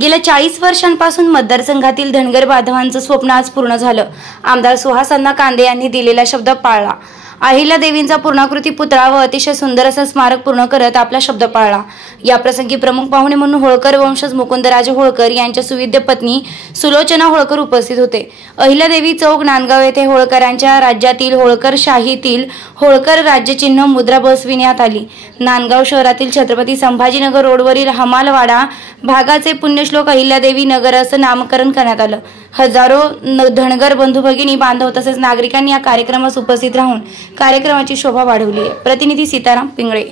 गेल्या 40 वर्षांपासून मतदारसंघातील धनगर बांधवांचं स्वप्न आज पूर्ण झालं। आमदार सुहास अण्णा कांदे यांनी दिलेला शब्द पाळला। अहिल्यादेवींचा पूर्णाकृती पुतळा व अतिशय सुंदर असं स्मारक पूर्ण करत आपला शब्द पाळला। या प्रसंगी प्रमुख पाहुणे म्हणून होळकर वंशज मुकुंदराजे होळकर यांच्या सुविद्य पत्नी सुलोचना होळकर उपस्थित होते। अहिल्यादेवी चौक नांदगाव येथे होळकरांच्या राज्यातील होळकर शाहीतील होळकर राज्यचिन्ह मुद्रा बसविण्यात आली। नांदगाव शहरातील छत्रपती संभाजीनगर रोडवरील हमालवाडा भागाचे पुण्यश्लोक अहिल्यादेवी नगर असं नामकरण करण्यात आलं। हजारो धनगर बंधू भगिनी बांधव तसेच नागरिकांनी या कार्यक्रमास उपस्थित राहून कार्यक्रमाची शोभा वाढवली आहे। प्रतिनिधी सीताराम पिंगळे।